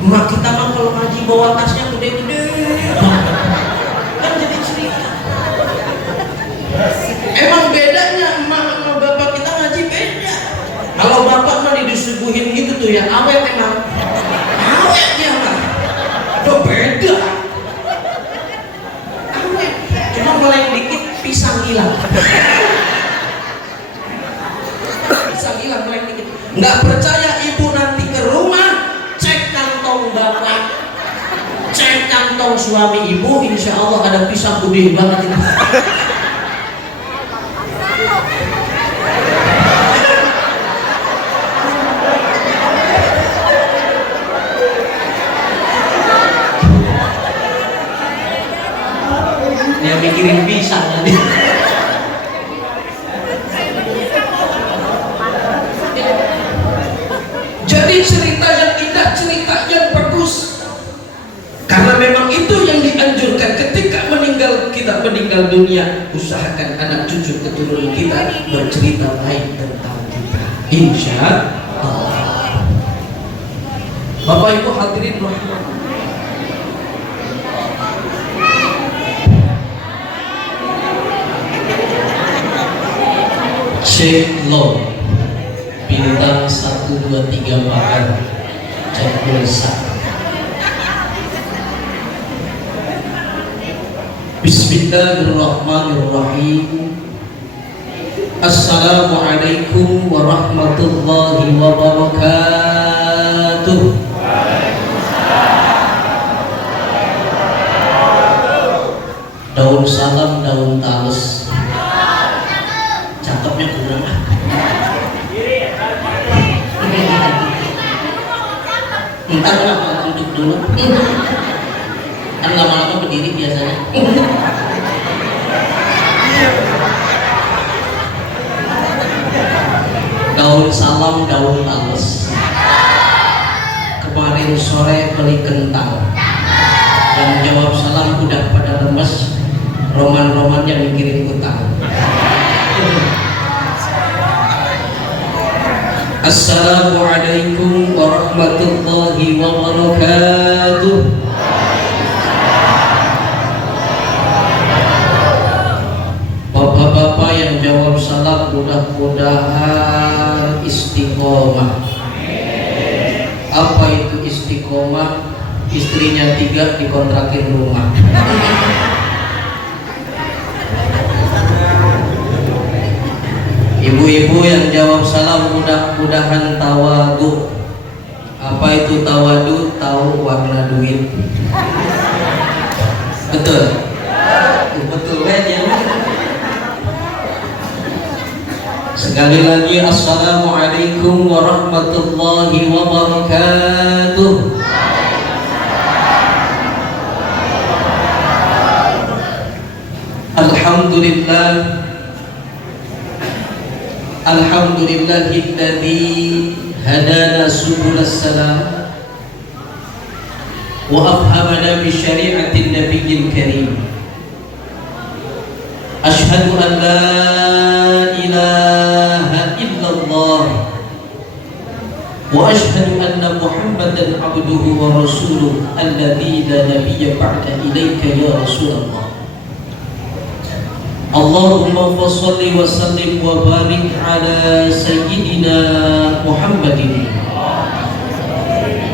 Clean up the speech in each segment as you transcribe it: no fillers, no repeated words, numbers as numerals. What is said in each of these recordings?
Emak kita mah kalau ngaji bawa tasnya gede-gede kan jadi cerita. Emang bedanya emak sama bapak kita ngaji beda. Kalau bapak mah disuguhin gitu tuh ya awet, emang awet dia mah udah beda awet, cuma meleng dikit pisang hilang. Pisang hilang meleng dikit. Nggak percaya ibu nanti ke rumah, cek kantong bapak, cek kantong suami ibu, insya Allah ada pisang gede banget itu. Dia mikirin pisang nanti. Jadi cerita yang indah, cerita yang bagus, karena memang itu yang dianjurkan ketika kita meninggal dunia. Usahakan anak cucu keturunan kita bercerita baik tentang kita, insya Allah. Bapak Ibu hadirin rahimah, Cek lo bintang 1, 2, 3 bahkan cek pulsa. Bismillahirrahmanirrahim. Assalamualaikum warahmatullahi wabarakatuh. Daun salam, daun talus. Cakepnya kurang. Entar lah duduk dulu. Kan lama-lama berdiri biasanya. Daun salam, daun talus. Kemarin sore beli kentang. Yang jawab salam udah pada lemes. Roman-roman yang mikirin utang. Assalamualaikum warahmatullahi wabarakatuh. Bapak-bapak yang jawab salam mudah-mudahan istiqomah. Apa itu istiqomah? Istrinya 3 dikontrakin rumah. Ibu-ibu yang jawab salam mudah-mudahan tawadu. Apa itu tawadu? Tahu warna duit. Betul? Betul kan ya? Sekali lagi assalamualaikum warahmatullahi wabarakatuh. Alhamdulillah. Alhamdulillahilladzi hadana subulas salam wa afhamana bi syari'atin nabiyil karim. Asyhadu an la ilaha illallah wa asyhadu anna Muhammadan abduhu wa rasuluh alladzi la nabiyya ba'da ilaika ya Rasulullah. Allahumma fassalli wa sallim wa barik ala sayyidina Muhammadin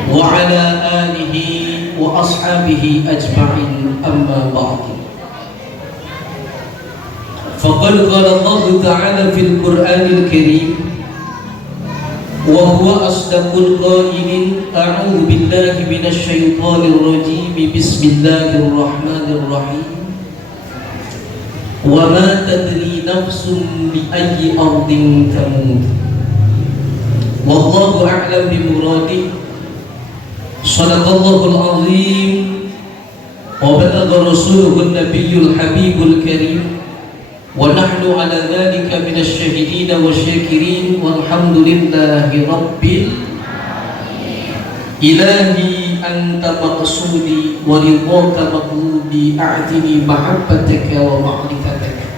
wa ala alihi wa ashabihi ajma'in, amma ba'du. Faqad qala Allah ta'ala fil Qur'anil Karim wa huwa asdaqul qailin, a'udzu billahi minasy syaithanir rajim, bismillahirrahmanirrahim. Wa ma tadri nafsun bi ayyi ardin tamut. Wallahu a'lam bi muradih. Shadaqallahul azim wa balagha rasuluhun nabiyyul habibul karim. Wa nahnu ala dhalika minasy syahidin wa syakirin walhamdulillahi rabbil ilahi anta maqsudi wa ridhaka maqlubi a'tini mahabbataka wa ma'rifataka.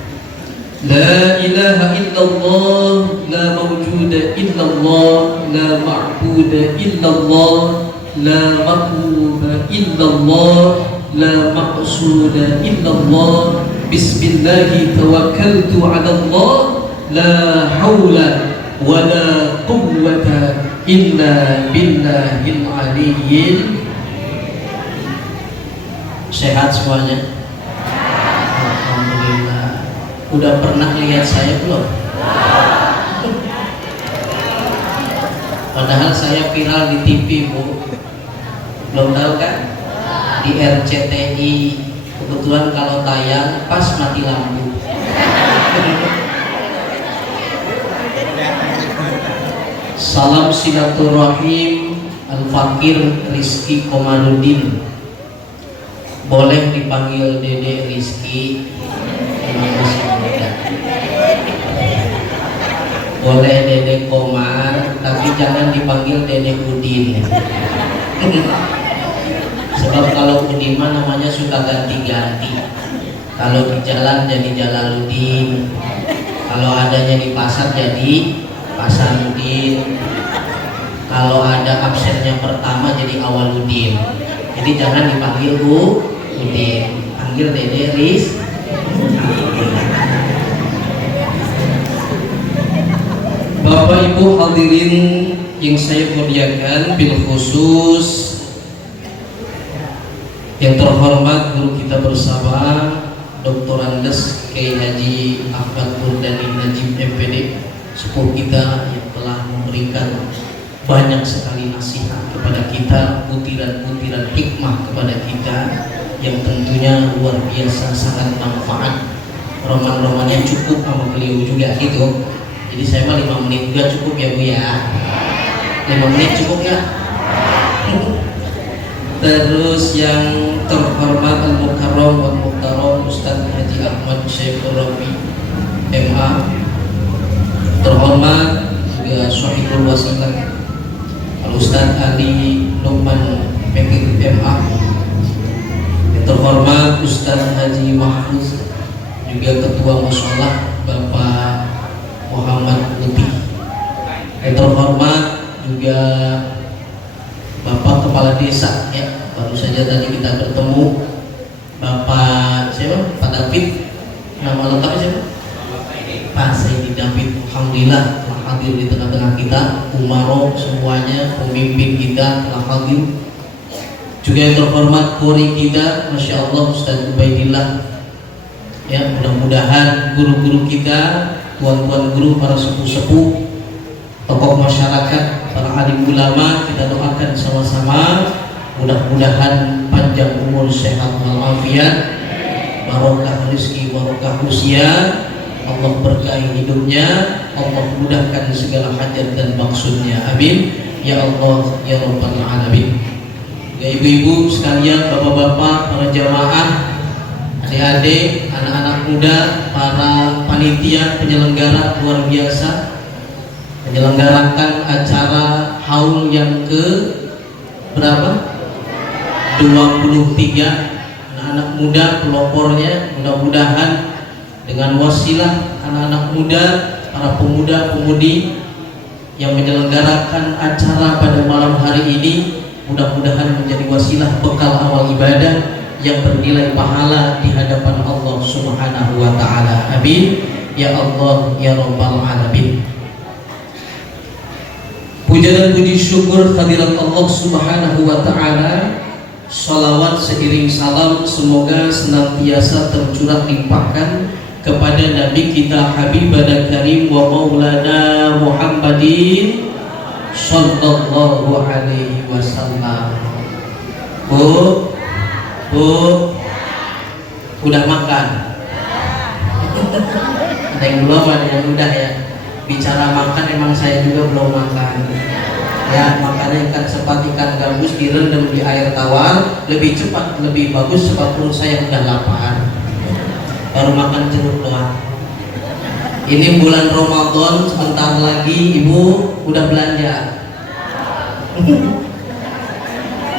La ilaha illallah, la mawjuda illallah, la ma'buda illallah, la matluba illallah, la maqsuda illallah, bismillahi tawakkaltu ala Allah, la hawla wa la quwwata illa billahil aliyyil. Sehat semuanya? Alhamdulillah. Udah pernah lihat saya belum? Padahal saya viral di TV, Bu. Belum tahu kan? Di RCTI. Kebetulan kalau tayang pas mati lampu. Salam silaturahim Al-Fakir Rizky Komarudin. Boleh dipanggil Dede Rizky. Boleh Dede Komar, tapi jangan dipanggil Dede Udin. Sebab kalau Udin mah namanya suka ganti-ganti. Kalau di jalan jadi Jalaluddin, kalau adanya di pasar jadi Pasaruddin, kalau ada absennya pertama jadi Awaluddin. Jadi jangan dipanggil Udin, panggil Dede Rizky. Bapak Ibu hadirin yang saya muliakan, bil khusus yang terhormat guru kita bersama Dr. Andes Kiai Haji Ahmad Nurdani Najib MPD, sepuh kita yang telah memberikan banyak sekali nasihat kepada kita, butiran-butiran hikmah kepada kita yang tentunya luar biasa, sangat manfaat. Roman-romannya cukup sama beliau juga gitu. Jadi saya mah 5 menit juga cukup ya Bu ya. 5 menit cukup ya. Terus yang terhormat Al-Mukarram wal Muhtaram Ustaz Haji Ahmad Syekhul Rabi MA, terhormat juga Sohibul Wasilah Al-Ustaz Ali Numan Mekik MA, yang terhormat Ustaz Haji Mahfuz, juga Ketua Musholah Bapak Muhammad Lutfi, yang terhormat juga Bapak Kepala Desa ya, baru saja tadi kita bertemu Bapak siapa? Pak David, nama lengkapnya siapa? Pak Saidi David. Alhamdulillah telah hadir di tengah-tengah kita. Umaro semuanya, pemimpin kita telah hadir. Juga yang terhormat Kori kita, Masya Allah Ustaz Ubaidillah. Ya, mudah-mudahan guru-guru kita, tuan-tuan guru, para sepuh-sepuh, tokoh masyarakat, para alim ulama, kita doakan sama-sama mudah-mudahan panjang umur, sehat walafiat, barokah rezeki, barokah usia, Allah berkahi hidupnya, Allah mudahkan segala hajat dan maksudnya, amin ya Allah ya Rabbal alamin. Ya ibu-ibu sekalian, bapak-bapak, para jamaah, adik-adik, anak-anak muda, para panitia penyelenggara luar biasa, menyelenggarakan acara haul yang ke berapa? 23. Anak-anak muda pelopornya, mudah-mudahan dengan wasilah anak-anak muda, para pemuda-pemudi yang menyelenggarakan acara pada malam hari ini, mudah-mudahan menjadi wasilah bekal awal ibadah yang bernilai pahala di hadapan Allah Subhanahu wa taala. Amin ya Allah ya Rabbal alamin. Puja dan puji syukur kehadirat Allah Subhanahu wa taala. Salawat seiring salam semoga senantiasa tercurah limpahkan kepada Nabi kita Habibana Karim wa Maulana Muhammadin sallallahu alaihi wasallam. Bu, udah makan? Ada yang belum, ada yang udah ya. Bicara makan emang saya juga belum makan. Ya, makanya ikan sepat, ikan gabus direndam di air tawar lebih cepat, lebih bagus, sebab perut saya udah lapar. Baru makan jeruk doang. Ini bulan Ramadan, sebentar lagi ibu udah belanja.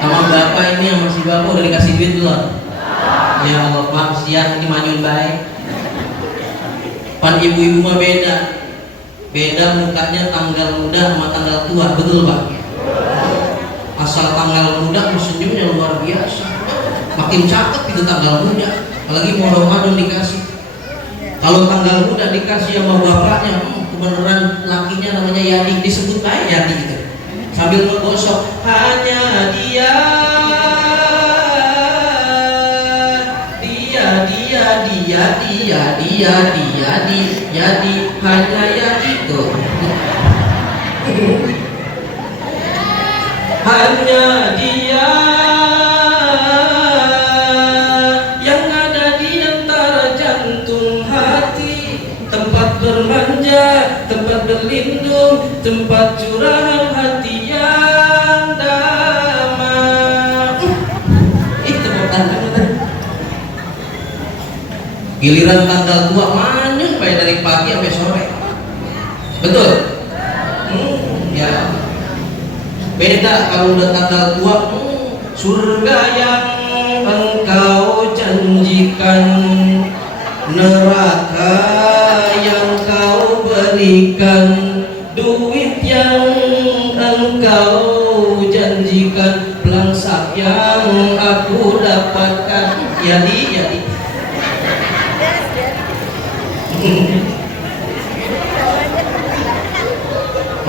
Sama bapak ini yang masih bapak udah dikasih duit belum? Ya Allah, Pak, siang ini manyun baik. Pan ibu-ibu mah beda. Beda mukanya tanggal muda sama tanggal tua, betul Pak? Asal tanggal muda senyumnya luar biasa. Makin cakep itu tanggal muda. Apalagi mau Ramadan dikasih. Kalau tanggal muda dikasih sama bapaknya, kebenaran lakinya namanya Yani, disebut baik Yani gitu. Sambil menggosok, hanya dia hanya Yani itu. Hanya dia yang ada di antara jantung hati, tempat bermanja, tempat berlindung, tempat curahan hati yang damai. Itu tanda. Giliran tanggal tua manyun baik dari pagi sampai sore. Betul? Ya. Beda kalau udah tanggal tua, surga yang engkau janjikan, neraka yang kau berikan, duit yang engkau janjikan, pelangsak yang aku dapatkan. Jadi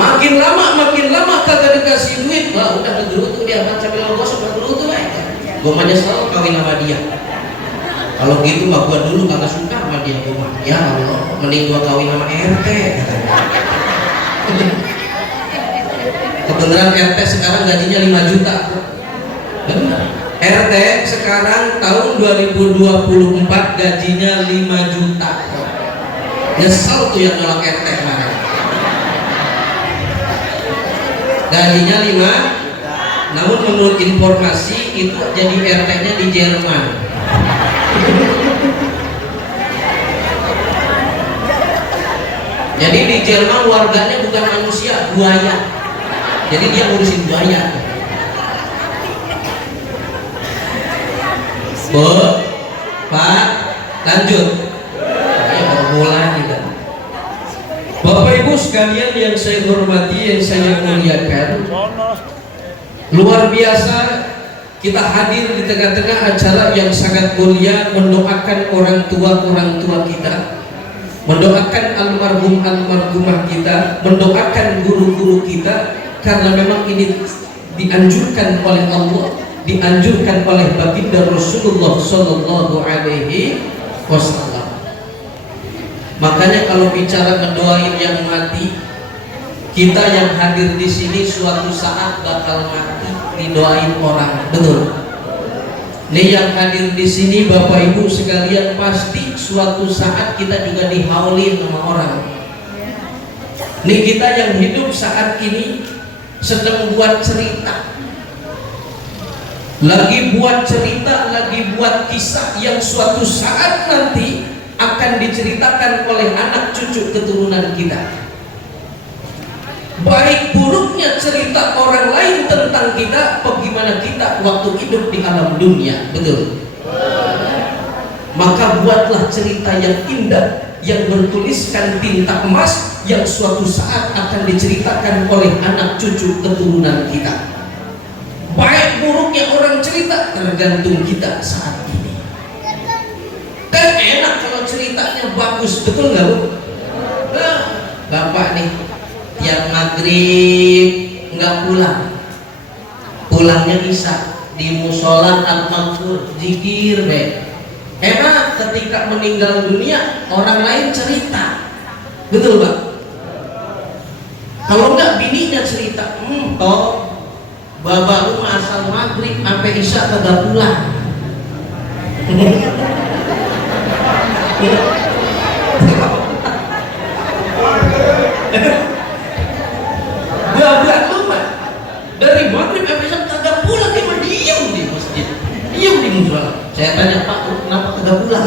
makin lama kagak dikasih duit, wah udah ngegerutu dia, baca bilang gosok ngegerutu aja. Gue mah selalu kawin sama dia. Kalau gitu mah gua dulu kagak suka sama dia, gua mah ya Allah, mending gua kawin sama RT. Kebenaran RT sekarang gajinya 5 juta. Benar. RT sekarang tahun 2024 gajinya 5 juta. Nyesel tuh yang nolak RT kemarin. Gajinya 5, namun menurut informasi itu jadi RT-nya di Jerman. Jadi di Jerman warganya bukan manusia, buaya. Jadi dia ngurusin buaya. Bu, Pak, lanjut. Ya bola juga. Bapak Ibu sekalian yang saya hormati, yang saya muliakan, luar biasa kita hadir di tengah-tengah acara yang sangat mulia, mendoakan orang tua kita, mendoakan almarhumah kita, mendoakan guru-guru kita, karena memang ini dianjurkan oleh Allah, dianjurkan oleh baginda Rasulullah Sallallahu Alaihi Wasallam. Makanya kalau bicara mendoain yang mati, kita yang hadir di sini suatu saat bakal mati didoain orang, betul? Nih yang hadir di sini Bapak Ibu sekalian, pasti suatu saat kita juga dihaulin sama orang. Nih kita yang hidup saat ini sedang buat cerita, lagi buat cerita, lagi buat kisah yang suatu saat nanti akan diceritakan oleh anak cucu keturunan kita. Baik buruknya cerita orang lain tentang kita, bagaimana kita waktu hidup di alam dunia, betul? Maka buatlah cerita yang indah, yang bertuliskan tinta emas, yang suatu saat akan diceritakan oleh anak cucu keturunan kita. Baik buruknya orang cerita tergantung kita saat ini. Kan enak kalau ceritanya bagus, betul nggak Bu? Nah, Bapak nih tiap maghrib nggak pulang, pulangnya isya di musola al-maghfur, zikir be. Enak ketika meninggal dunia orang lain cerita, betul Pak? Kalau nggak bininya cerita, toh bapak rumah asal maghrib sampai isya kagak pulang. Bapak rumah dari maghrib sampai isya kagak pulang, dia diem di masjid, diem di musola. Saya tanya, Pak, kenapa kagak pulang?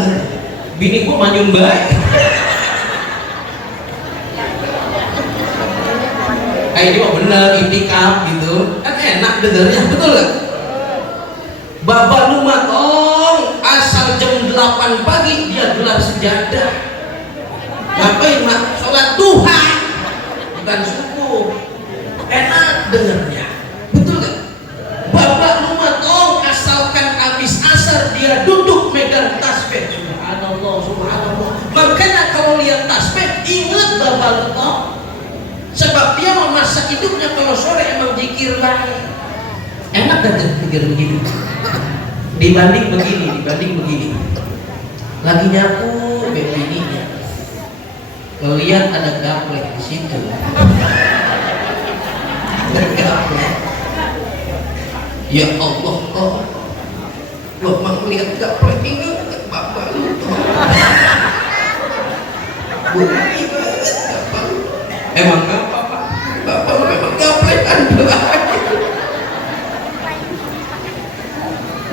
Bini gua manyun baik. Ini mah bener itikaf gitu, kan enak dengarnya, betul gak? Bapak rumah tong asal jam 8 pagi dia gelar sejadah. Ngapain mak? Sholat duha, bukan subuh. Enak dengarnya, betul gak? masa hidupnya kalau sore emang zikir baik. Enak gak tuh pikir begitu? Dibanding begini. Lagi nyapu bininya, lihat ada gaplek di situ. Ada gaplek. Ya Allah, gua mau lihat gaplek ini, bapak lu. Emang apa Pak? Bapak memang gaplekan.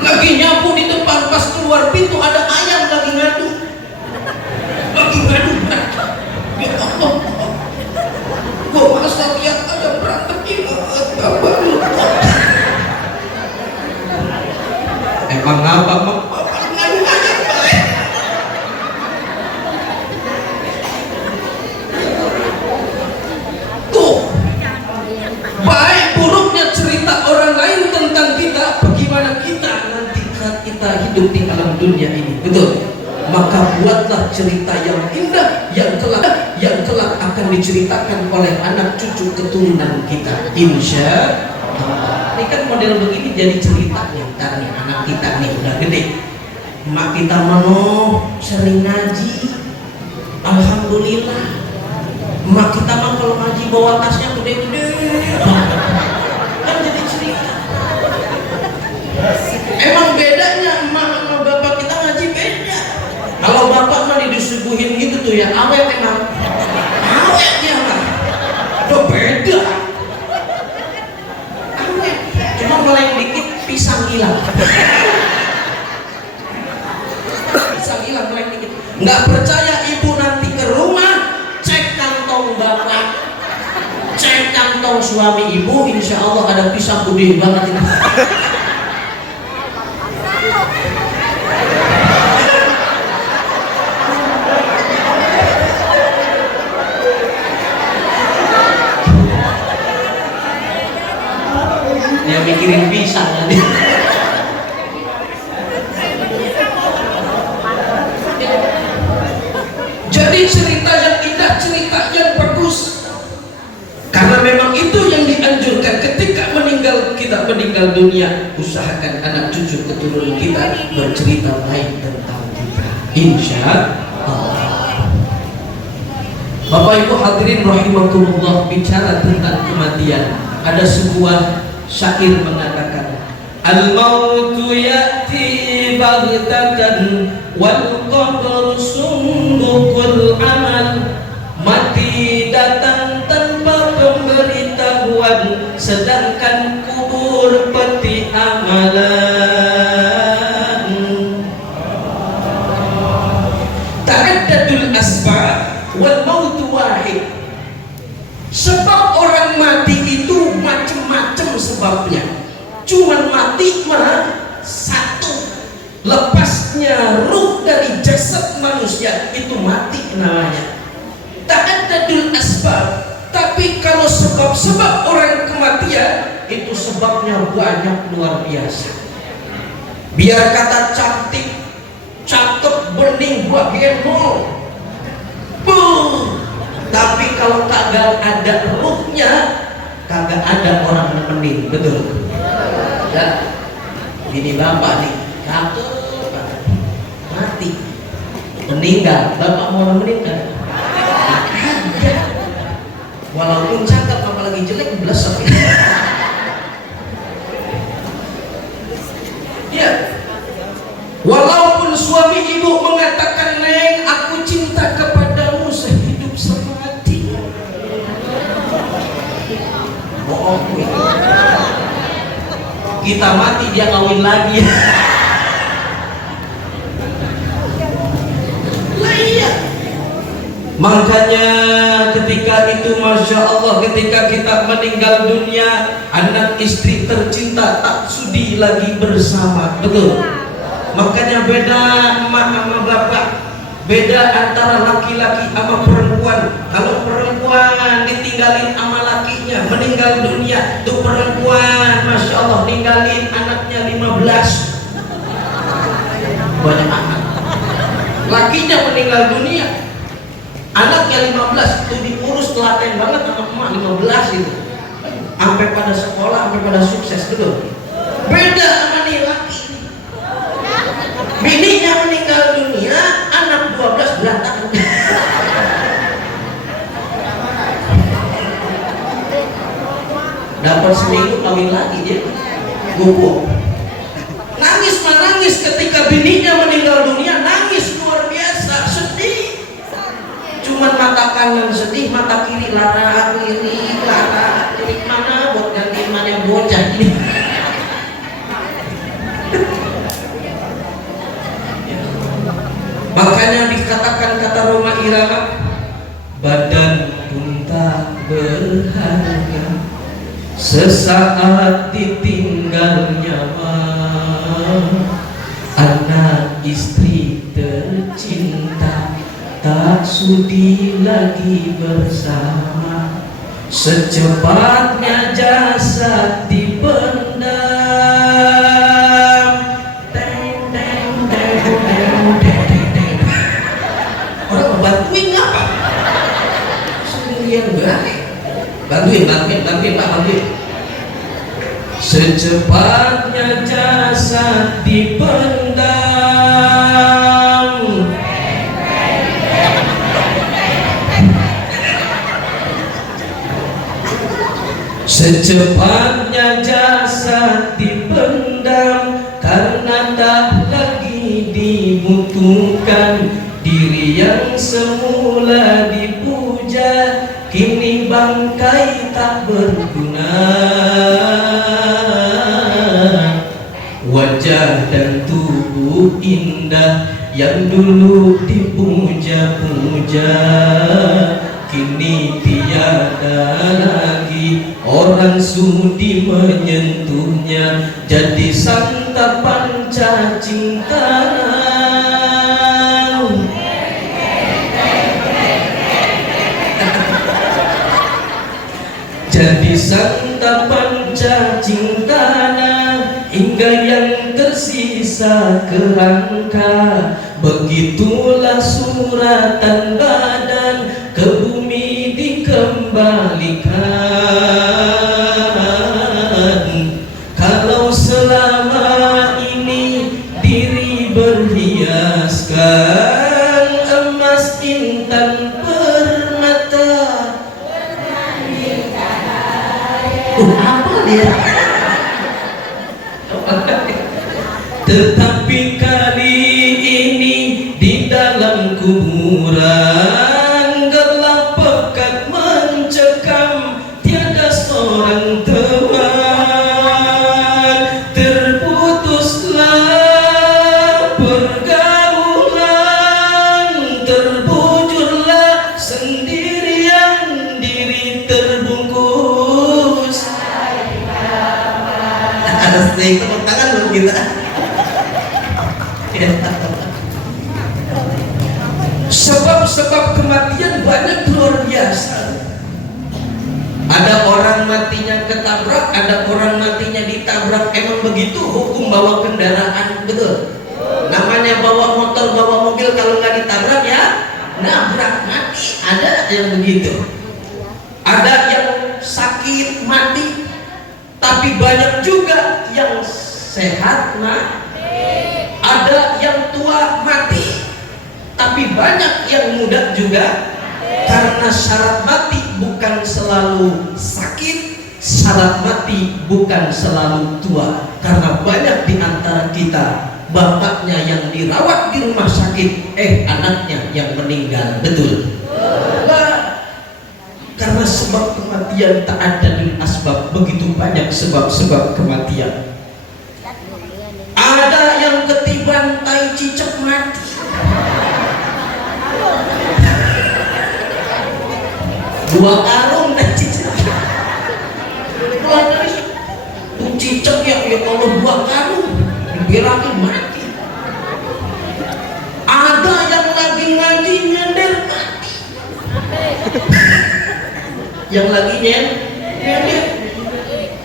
Lagi nyapu di depan, pas keluar pintu ada ayam lagi ngadu. Ya Allah, gua masa lihat ayam berantem ini. Bapak lu. Emang apa Bapak ngadu ayam baik? Baik buruknya cerita orang lain tentang kita, bagaimana kita nanti kita hidup di alam dunia ini, betul? Maka buatlah cerita yang indah yang kelak akan diceritakan oleh anak cucu keturunan kita, insya Allah. Ini kan model begini jadi ceritanya ntar nih anak kita nih udah gede, mak kita sering ngaji, alhamdulillah. Mak kita mah kalau ngaji bawa tasnya gede-gede, kan jadi cerita. Emang bedanya emak sama bapak kita ngaji beda. Kalau bapak mah disuguhin gitu tuh ya awet, emang awetnya mah udah beda. Awet, cuma mulai dikit pisang hilang. Pisang hilang mulai dikit. Nggak percaya ibu nanti ke rumah, bapak cek kantong suami ibu, insya Allah ada pisang gede banget ini. Dia mikirin pisang nanti. Jadi cerita yang indah, cerita yang bagus, karena memang itu yang dianjurkan ketika kita meninggal dunia. Usahakan anak cucu keturunan kita bercerita baik tentang kita, insya Allah. Bapak Ibu hadirin rahimakumullah, bicara tentang kematian, ada sebuah syair mengatakan, al-mautu ya'ti baghtatan wal qabru sundukul amal. Mati datang tanpa pemberitahuan, sedangkan kubur peti amalan. Ta'addadul asbab wal mautu wahid. Sebab orang mati itu macam-macam sebabnya, cuman mati mah satu. Lepasnya ruh dari jasad manusia itu mati namanya. Ta'addadul asbab. Tapi kalau sebab-sebab orang kematian itu sebabnya banyak, luar biasa. Biar kata cantik, cakep, bening, bagian mall, tapi kalau kagak ada ruhnya, kagak ada orang nemenin, betul? Ya, ini bapak nih, cakep, mati, meninggal, bapak mau nemenin kan? Walaupun cakep apalagi jelek blesek. Ya, walaupun suami ibu mengatakan, Neng, aku cinta kepadamu sehidup semati, bohong. Kita mati dia kawin lagi. Makanya ketika itu Masya Allah, ketika kita meninggal dunia, anak istri tercinta tak sudi lagi bersama, betul? Makanya beda emak sama bapak, beda antara laki-laki sama perempuan. Kalau perempuan ditinggalin sama lakinya, meninggal dunia, tuh perempuan Masya Allah ninggalin anaknya 15, banyak anak. Lakinya meninggal dunia, anaknya 15, tuh diurus telaten banget sama emak 15 itu. sampai pada sekolah, sampai pada sukses, betul? Beda sama nih laki. Bininya meninggal dunia, anak 12 berantakan. Dapat seminggu kawin lagi dia, gubuk. Nangis menangis ketika bininya meninggal dunia, nangis luar biasa, sedih. Cuman mata kanan sedih, mata kiri lara, kiri mana buat ganti mana bocah ini. Makanya dikatakan kata Roma Irama, badan pun tak berharga, sesaat ditinggal nyawa, anak istri tercinta tak sudi lagi bersama, secepatnya jasad dipendam. Orang bantuin apa? Sendirian berani. Bantuin Pak, bantuin. Secepatnya jasad dipendam, secepatnya jasad dipendam, karena tak lagi dibutuhkan. Diri yang semula dipuja, kini bangkai tak berguna. Wajah dan tubuh indah yang dulu dipuja-puja, kini tiada lagi orang sudi menyentuhnya, jadi santapan cacing tanah. Jadi santapan cacing tanah, hingga yang tersisa kerangka. Begitulah suratan badan ke bumi dikembalikan. Kalau selama ini diri berhiaskan emas intan permata, apa dia? Tetapi kali ini di dalam kuburan gelap pekat mencekam, tiada seorang teman. Terputuslah pergaulan, terbujurlah sendirian, diri terbungkus. Ada sedikit tepuk tangan belum kita? Sebab-sebab kematian banyak luar biasa. Ada orang matinya ketabrak, ada orang matinya ditabrak. Emang begitu hukum bawa kendaraan, betul? Namanya bawa motor, bawa mobil, kalau nggak ditabrak ya nabrak, mati. Ada yang begitu. Ada yang sakit mati, tapi banyak juga yang sehat mati. Ada yang tua mati, tapi banyak yang muda juga. Karena syarat mati bukan selalu sakit, syarat mati bukan selalu tua. Karena banyak di antara kita, bapaknya yang dirawat di rumah sakit, anaknya yang meninggal, betul? Karena sebab kematian tak ada di asbab, begitu banyak sebab-sebab kematian. Ada yang ketiban tai cicak mati. Dua karung tai cicak. Tuh cicak ya Allah, dua karung dibilangin mati. Ada yang lagi ngaji nyender mati. Yang lagi nyender.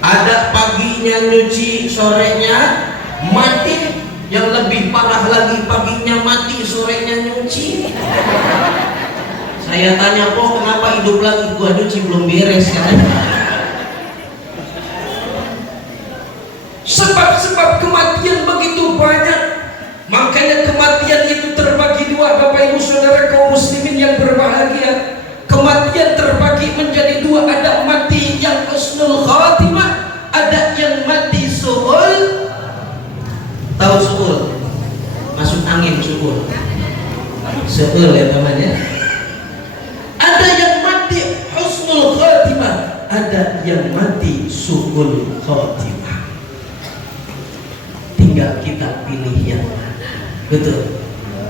Ada paginya nyuci, sorenya mati. Yang lebih parah lagi, paginya mati, sorenya nyuci. Saya tanya, kok kenapa hidup lagi? Gua nyuci belum beres kan? Sebab-sebab kematian begitu banyak. Makanya kematian itu terbagi dua, Bapak Ibu Saudara kaum muslimin yang berbahagia. Kematian terbagi menjadi dua, ada mati yang husnul khatimah, ada yang mati su'ul. Tahu su'ul? Masuk angin su'ul. Su'ul ya teman ya. Ada yang mati husnul khatimah, ada yang mati su'ul khatimah. Tinggal kita pilih yang mana. Betul.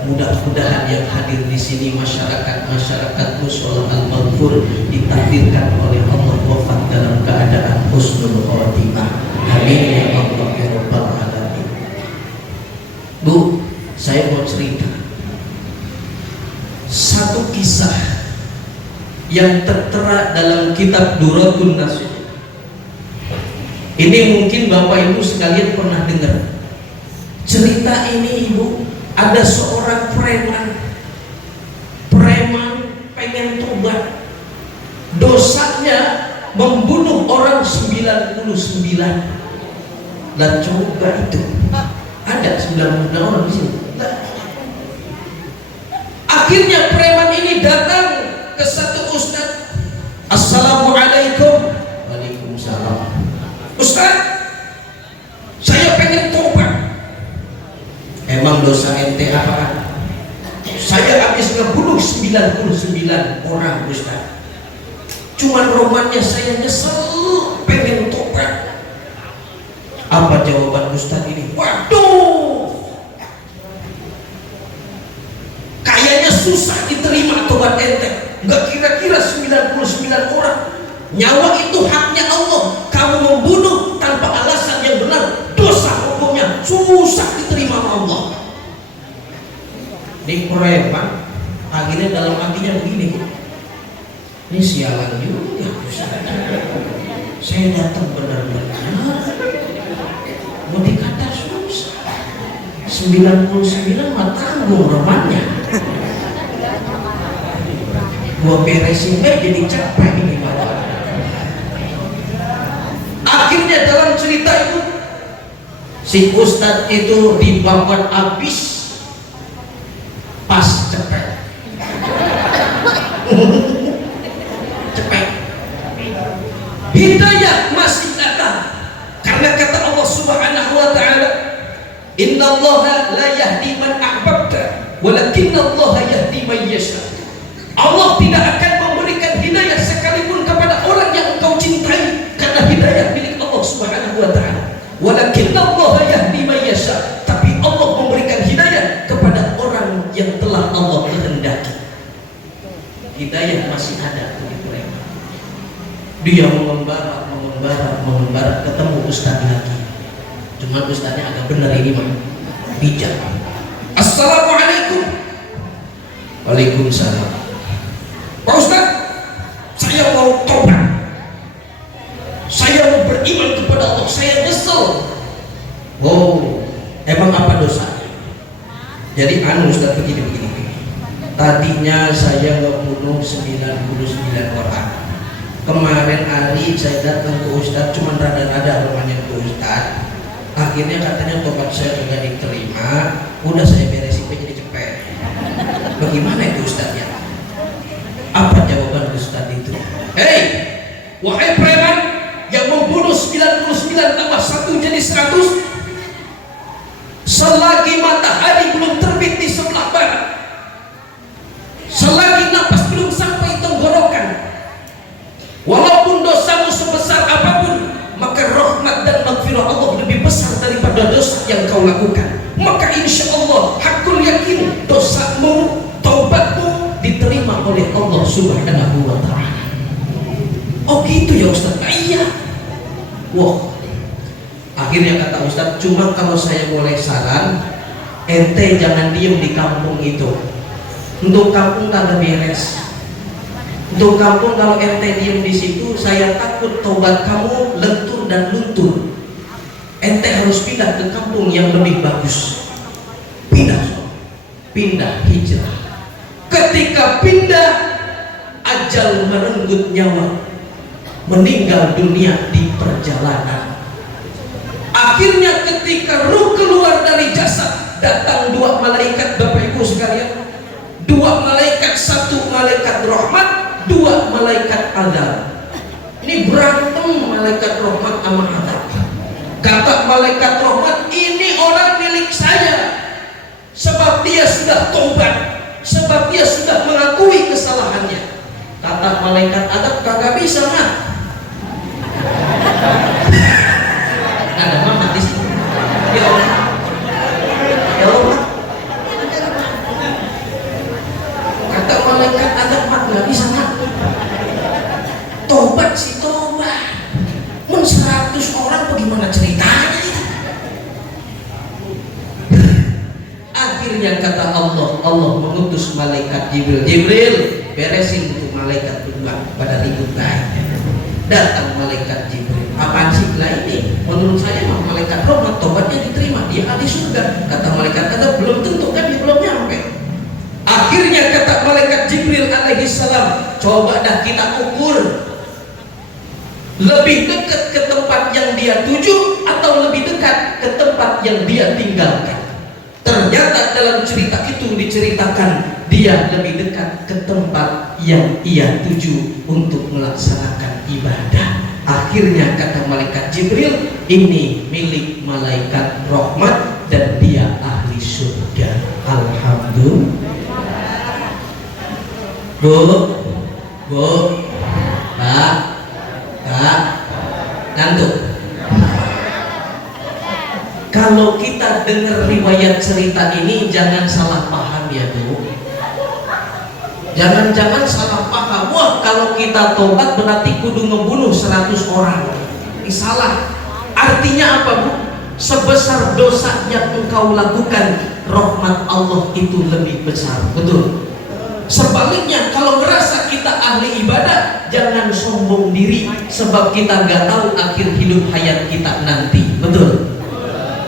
Mudah-mudahan yang hadir di sini masyarakat Musola Al-Maghfur ditakdirkan oleh Allah wafat dalam keadaan husnul khatimah. Amin ya Allah ya Rabbal alamin. Bu, saya mau cerita satu kisah yang tertera dalam kitab Duratun Nashih. Ini mungkin Bapak Ibu sekalian pernah dengar. Cerita ini Ibu, ada seorang preman pengen tobat, dosanya membunuh orang 99. Dan coba itu ada 99 orang di sini. Akhirnya preman ini datang ke satu ustaz. Assalamualaikum. Waalaikumsalam. Ustaz, saya pengen tobat. Emang dosa ente apaan? Saya habis ngebunuh 99 orang Ustaz. Cuman romannya saya nyesel, pengen tobat. Apa jawaban Ustaz ini? Waduh, kayaknya susah diterima tobat ente. Nggak kira-kira 99 orang. Nyawa itu haknya Allah. Kamu membunuh tanpa alasan yang benar, dosa hukumnya, susah diterima Allah. Ini preman akhirnya dalam hatinya begini, ini sialan juga. Saya datang benar-benar mau dikata susah, 99 mah tanggung romannya. Gua beresin jadi capek ini. Akhirnya dalam cerita itu si ustadz itu dibawa habis pas cepet. Cepet. Hidayah masih datang karena kata Allah Subhanahu wa taala, innallaha la yahdi man ahbabta walakinallaha yahdi man yasha. Allah tidak akan memberikan hidayah sekalipun kepada orang yang engkau cintai, karena hidayah milik Allah Subhanahu wa taala. Walakinallaha yahdi man yasha. Tapi Allah memberikan hidayah kepada orang yang telah Allah kehendaki. Hidayah masih ada begitu lebar. Dia mengembara, ketemu ustaz lagi. Cuma ustaznya agak benar ini mah, bijak. Assalamualaikum. Waalaikumsalam. Pak Ustaz, saya mau tobat. Saya mau beriman kepada Allah. Saya nyesel. Oh, emang apa dosanya? Jadi Ustaz begini. Tadinya saya ngebunuh 99 orang. Kemarin hari saya datang ke Ustaz, cuman rada-rada rumahnya ke Ustaz. Akhirnya katanya tobat saya juga diterima. Udah saya beresin jadi cepet. Bagaimana itu Ustaz ya? Apa jawaban Ustaz itu? Hei, wahai preman yang membunuh 99 tambah 1 jadi 100, selagi matahari belum terbit di sebelah barat, selagi napas belum sampai tenggorokan, walaupun dosamu sebesar apapun, maka rahmat dan maghfirah Allah lebih besar daripada dosa yang kau lakukan. Maka insya Allah hakul yakin dosamu, taubatmu diterima oleh Allah Subhanahu wa ta'ala. Oh gitu ya Ustaz? Iya. Wah, akhirnya kata Ustaz, cuma kalau saya boleh saran, ente jangan diem di kampung itu. Untuk kampung kagak beres. Untuk kampung kalau ente diem di situ, saya takut tobat kamu lentur dan luntur. Ente harus pindah ke kampung yang lebih bagus. Pindah hijrah. Ketika pindah, ajal merenggut nyawa, meninggal dunia di perjalanan. Akhirnya ketika ruh keluar dari jasad, datang dua malaikat Bapak Ibu sekalian. Dua malaikat, satu malaikat rahmat, dua malaikat azab. Ini berantem malaikat rahmat sama azab. Kata malaikat rahmat, ini orang milik saya, sebab dia sudah tobat, sebab dia sudah mengakui kesalahannya. Kata malaikat azab, kagak bisa mah. Ada mama di sini. Ya Allah. Ya Allah. Kata malaikat azab, mak nggak bisa mak. Tobat sih tobat. Men 100 orang bagaimana ceritanya itu? Akhirnya kata Allah, Allah mengutus malaikat Jibril. Jibril, beresin itu malaikat berdua pada ribut baik. Datang malaikat Jibril. Apaan sih lah ini? Menurut saya mah malaikat rahmat tobatnya diterima, dia ahli surga. Kata malaikat kata belum tentu kan, dia belum nyampe. Akhirnya kata malaikat Jibril alaihi salam, coba dah kita ukur, lebih dekat ke tempat yang dia tuju atau lebih dekat ke tempat yang dia tinggalkan. Ternyata dalam cerita itu diceritakan dia lebih dekat ke tempat yang ia tuju untuk melaksanakan ibadah. Akhirnya kata malaikat Jibril, ini milik malaikat rahmat dan dia ahli surga. Alhamdulillah. Bu, Pak, ngantuk. Kalau kita dengar riwayat cerita ini jangan salah paham ya Bu. Jangan-jangan salah paham. Wah, kalau kita tobat berarti kudu ngebunuh 100 orang. Ini salah. Artinya apa Bu? Sebesar dosa yang engkau lakukan, rahmat Allah itu lebih besar. Betul. Sebaliknya, kalau merasa kita ahli ibadah, jangan sombong diri, sebab kita nggak tahu akhir hidup hayat kita nanti. Betul.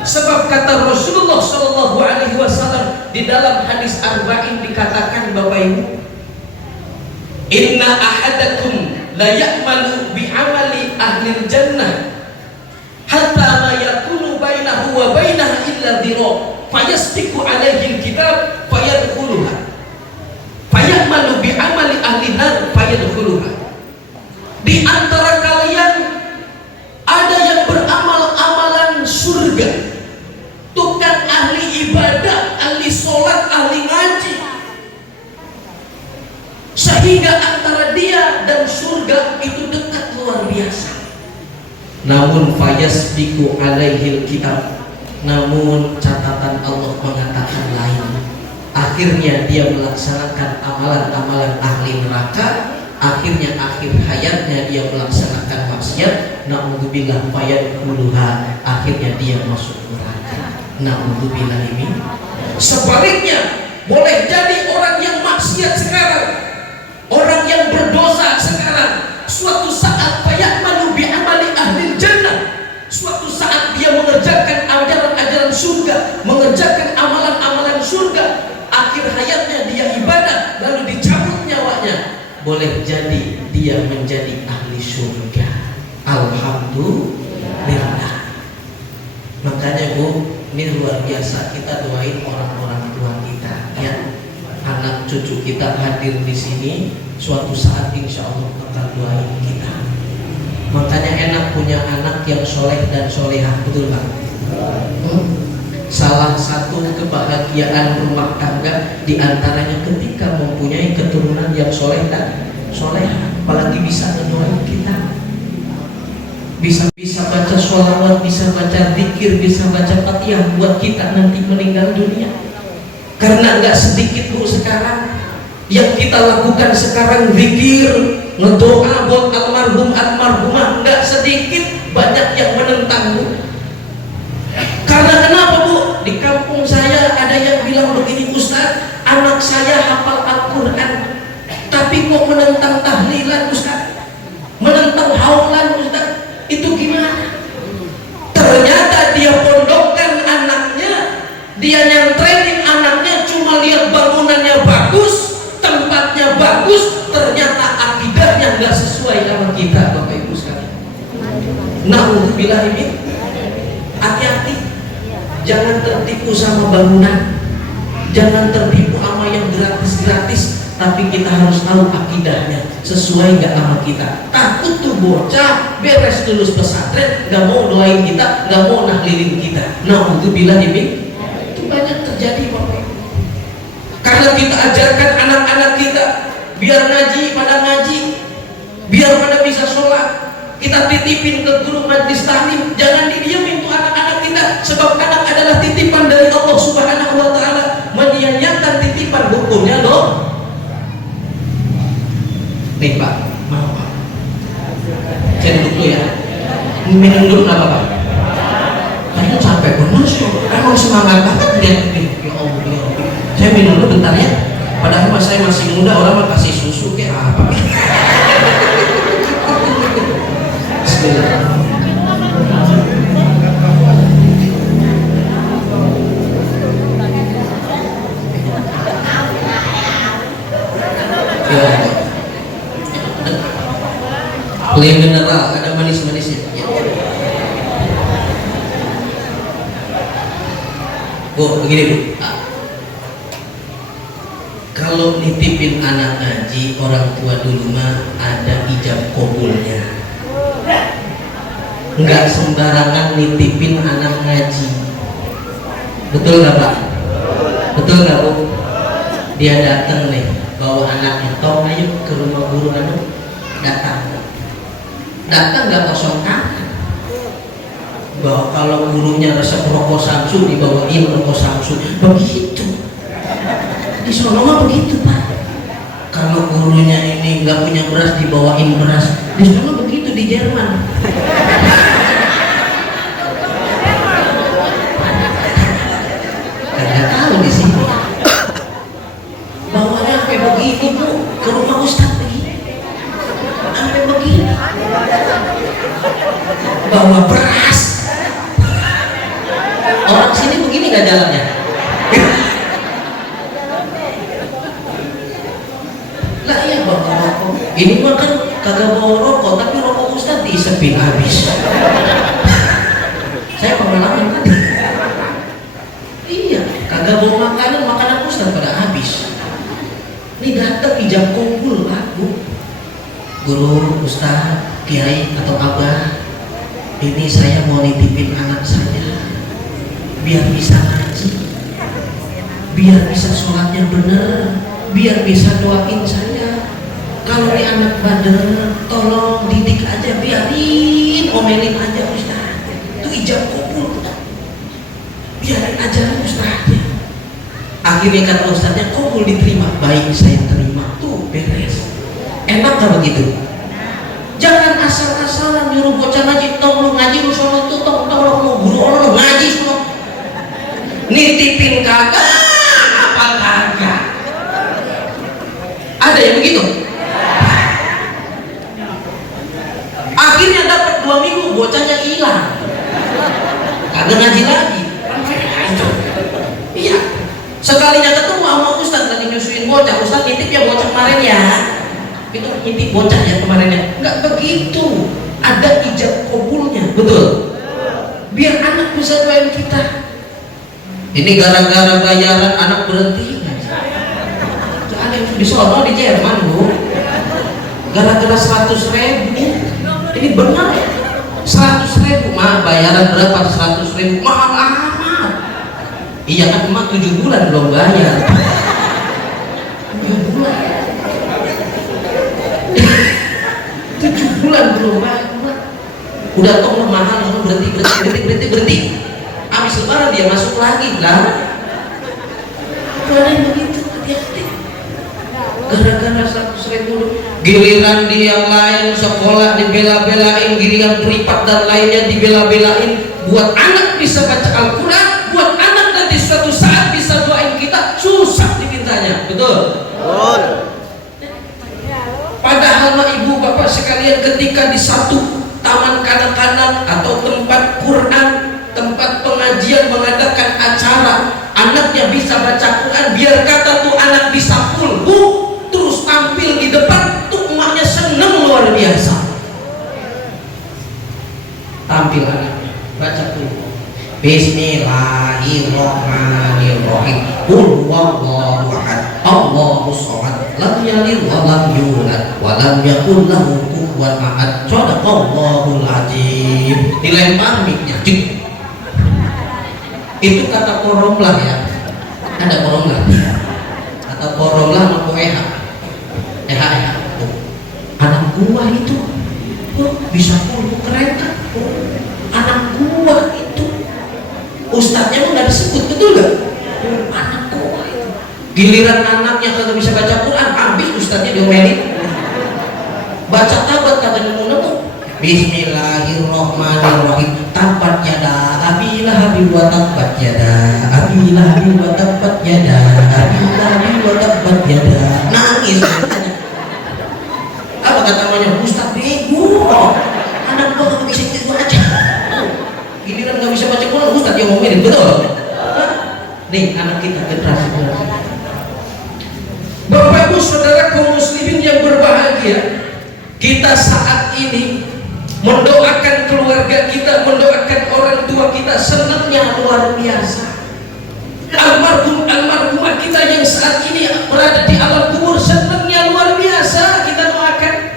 Sebab kata Rasulullah Shallallahu Alaihi Wasallam di dalam hadis arba'in dikatakan, Bapak Ibu, Inna ahadakum la ya'malu bi amali ahli jannah hatta ma yakunu bainahu wa bainaha illa dhira fayasbiqu alaihi alkitab fayadkhuluha fayamalu bi amali ahli nar fayadkhuluha. Di antara kalian ada yang beramal amalan surga, tukang ahli ibadah, ahli sholat, ahli ngaji, sehingga antara dia dan surga itu dekat luar biasa. Namun fayasbiqu alaihil kitab, namun catatan Allah mengatakan lain. Akhirnya dia melaksanakan amalan-amalan ahli neraka. Akhirnya akhir hayatnya dia melaksanakan maksiat. Na'udzubillah fayadkhuluha, akhirnya dia masuk neraka. Na'udzubillah ini. Sebaliknya, boleh jadi orang yang maksiat sekarang, orang yang berdosa sekarang, suatu saat fayamalu bi amali ahli jannah, suatu saat dia mengerjakan ajaran-ajaran surga, mengerjakan amalan-amalan surga, akhir hayatnya dia ibadah lalu dicabut nyawanya, boleh jadi dia menjadi ahli surga. Alhamdulillah. Makanya Bu, ini luar biasa, kita doain orang-orang tua kita ya, anak cucu kita hadir di sini, suatu saat insya Allah bakal doain kita. Makanya enak punya anak yang soleh dan solehah, betul Pak? Salah satu kebahagiaan rumah tangga diantaranya ketika mempunyai keturunan yang soleh dan solehah, apalagi bisa mendoain kita, bisa baca sholawat, bisa baca zikir, bisa baca fatihah buat kita nanti meninggal dunia. Karena nggak sedikit Bu sekarang yang kita lakukan sekarang, zikir, ngedoa buat almarhum almarhumah, nggak sedikit, banyak yang menentang Bu. Karena kenapa Bu? Di kampung saya ada yang bilang begini, Ustaz, anak saya hafal Al-Quran, tapi kok menentang tahlilan Ustaz, menentang haulan Ustaz, itu gimana? Ternyata dia pondokkan anaknya, dia nyantrenin anaknya, cuma lihat bangunannya bagus, tempatnya bagus, ternyata akidahnya nggak sesuai sama kita, Bapak Ibu sekalian. Na'udzubillah ini. Hati-hati. jangan tertipu sama bangunan, jangan tertipu sama yang gratis-gratis, tapi kita harus tahu akidahnya sesuai nggak sama kita. Takut tuh bocah beres lulus pesantren nggak mau doain kita, nggak mau nahlilin kita. Nah untuk bilang ini itu banyak terjadi Bapak. Karena kita ajarkan anak-anak kita biar ngaji pada ngaji, biar pada bisa sholat, kita titipin ke guru majlis taklim, jangan didiemin tuh anak-anak kita, sebab anak adalah titipan dari Allah Subhanahu wa Ta'ala. Menyanyiakan titipan hukumnya loh. Nih Pak, mau Pak, saya duduk dulu ya, minum dulu nggak apa-apa. Kayaknya capek bener sih, emang semangat banget lihat nih. Ya Allah, ya Allah. Saya minum dulu bentar ya, padahal mas saya masih muda, orang mah kasih susu kayak apa. Bismillah. Ya, plain mineral, ada manis-manisnya. Ya. Oh, begini Bu. Kalau nitipin anak ngaji, orang tua dulu mah ada ijab kabulnya. Enggak sembarangan nitipin anak ngaji. Betul nggak Pak? Betul nggak Bu? Dia datang nih, bawa anaknya, tolong ayo ke rumah guru anu, datang nggak kosong tangan. Bahwa kalau gurunya resep rokok Samsu, dibawain rokok Samsu, begitu. Di Solo mah begitu Pak. Kalau gurunya ini nggak punya beras, dibawain beras. Di Solo begitu, di Jerman. Nggak tahu di sini. Bawanya sampai begini Bu, ke rumah Ustadz begini, sampai begini. Bawa beras. Orang sini begini nggak jalannya. Lah iya bawa rokok. Ini mah kan kagak bawa rokok, tapi rokok Ustadz diisepin habis. Saya pengalaman tadi. Iya, kagak bawa makanan Ustadz pada habis. Ini datang ijab kabul aku, guru, ustaz, kiai atau abah, ini saya mau nitipin anak saya biar bisa ngaji, biar bisa sholatnya bener, biar bisa doain saya. Kalau ini anak bandel, tolong didik aja, biarin omelin aja ustaz, itu ijab kabul, biarin aja ustaznya. Akhirnya kata ustaznya, kabul diterima, baik saya terima, tuh beres. Enak gak begitu? Jangan asal-asalan nyuruh bocah ngaji, tong lu ngaji lu sono tuh, tong lu guru lu ngaji sono. Nitipin kagak, apa kagak? Ada yang begitu? Akhirnya dapat 2 minggu bocahnya hilang, kagak ngaji lagi. Iya. Sekalinya ketemu sama Ustadz tadi nyusuin bocah, Ustadz nitip ya bocah kemarin ya, itu nitip bocah ya kemarinnya. Nggak begitu, ada ijab kabulnya, betul. Biar anak bisa doain kita. Ini gara-gara bayaran anak berhenti ngaji. Ada yang di Solo, di Jerman Bu, gara-gara 100.000. Ini benar ya, 100.000 mah bayaran berapa? 100.000 mahal amat. Iya kan emak 7 bulan belum bayar. 7 bulan 7 bulan belum bayar. Udah toh mahal, berhenti. Habis lebaran dia masuk lagi lah. Ada yang begitu, hati-hati. Gara-gara 100.000, giliran di yang lain sekolah dibela-belain, giliran privat dan lainnya dibela-belain, buat anak bisa baca Al-Quran, buat anak nanti suatu saat bisa doain kita, susah dimintanya, betul? Betul. Padahal ibu bapak sekalian, ketika di satu taman kanak-kanak atau tempat Quran, tempat pengajian mengadakan acara, anaknya bisa baca Quran, biar kata tuh anak bisa full bu, terus tampil di depan, tuh emaknya seneng luar biasa. Tampil anaknya baca Quran, Bismillahirrahmanirrahim. Qul huwallahu ahad, Allahus shomad, lam yalid wa lam yulad wa lam yakul lahu kufuwan ahad. Shadaqallahul azim. Dilempar mic-nya. Itu kata poromlah ya. Ada poromlah. Kata poromlah mau EH. Anak gua itu bisa puluh kereta. Anak gua itu ustadznya mah nggak disebut, betul nggak? Anak gua itu. Giliran anaknya kagak bisa baca Quran, habis ustadznya diomelin. Baca tabat kagak nemu. Bismillahirrahmanirrahim. Tabat yada abi lahabin wa tabat yada abi lahabin wa tabat yada abi lahabin wa tabat yada. Nangis. Apa kata namanya? Ustaz bego. Anak gua nggak bisa baca. Giliran nggak bisa baca Quran, ustaz yang ngomelin, betul? Nih anak kita generasi. Bapak Ibu Saudara kaum muslimin yang berbahagia, kita saat ini mendoakan keluarga kita, mendoakan orang tua kita, senangnya luar biasa. Almarhumah kita yang saat ini berada di alam kubur, senangnya luar biasa kita doakan.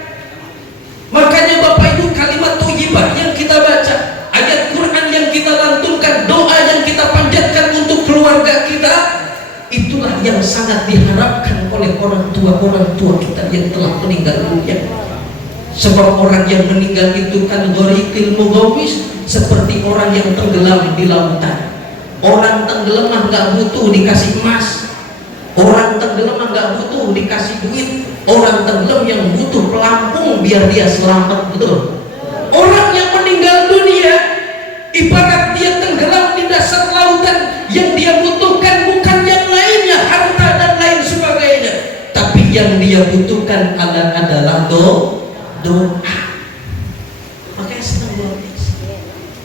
Makanya Bapak Ibu, kalimat thayyibah yang kita baca, ayat Quran yang kita lantunkan, doa yang kita panjatkan untuk keluarga kita, itulah yang sangat diharapkan oleh orang tua kita yang telah meninggal dunia. Sebab orang yang meninggal itu kan gharikil mughawis, seperti orang yang tenggelam di lautan. Orang tenggelam nggak butuh dikasih emas, orang tenggelam nggak butuh dikasih duit, orang tenggelam yang butuh pelampung biar dia selamat, betul? Orang yang meninggal dunia ibarat dia tenggelam di dasar lautan, yang dia butuhkan bukan yang lainnya, harta dan lain sebagainya, tapi yang dia butuhkan adalah doa. Makanya senang luar biasa.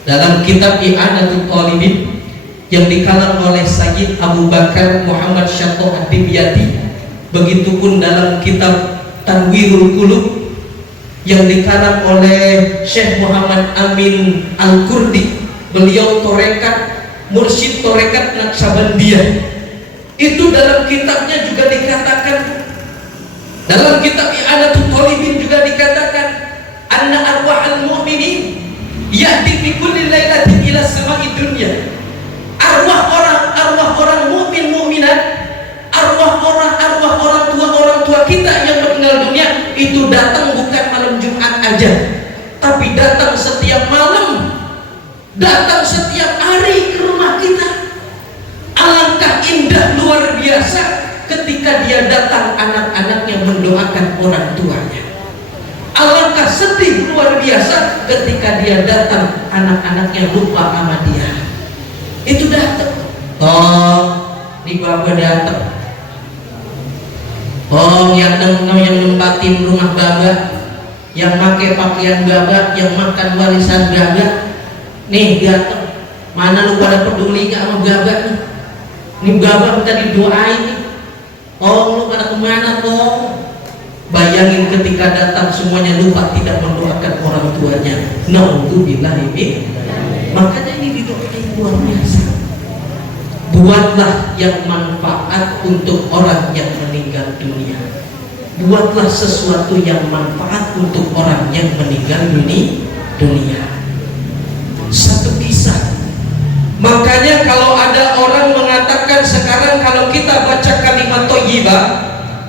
Dalam kitab I'anatul Talibin yang dikarang oleh Sayyid Abu Bakar Muhammad Syatto Ad-Dimyati, begitupun dalam kitab Tanwirul Qulub yang dikarang oleh Syekh Muhammad Amin Al-Kurdi, beliau torekat mursyid torekat Naqsabandiyah. Itu dalam kitabnya juga dikatakan, dalam kitab I'anatul Talibin juga dikatakan, anna arwahal mu'minin yahdi fi kulli lailatin ila sama'i dunya. Arwah orang mukmin mukminat, arwah orang tua kita yang meninggal dunia itu datang bukan malam Jumat aja, tapi datang setiap malam, datang setiap hari ke rumah kita. Alangkah indah luar biasa ketika dia datang, anak-anaknya mendoakan orang tuanya. Alangkah sedih luar biasa ketika dia datang, anak-anaknya lupa sama dia. Itu datang, di bapak datang, yang nempatin rumah bapak, yang pakai pakaian bapak, yang makan warisan bapak, nih datang. Mana lu pada peduli gak sama bapak nih? Ini bapak minta didoain nih. Lu pada kemana toh? Bayangin ketika datang semuanya lupa, tidak mendoakan orang tuanya. Naudzubillahi min. Makanya ini didoain luar biasa. Buatlah yang manfaat untuk orang yang meninggal dunia. Buatlah sesuatu yang manfaat untuk orang yang meninggal dunia. Satu kisah. Makanya kalau ada orang mengatakan sekarang kalau kita baca kalimat thayyibah,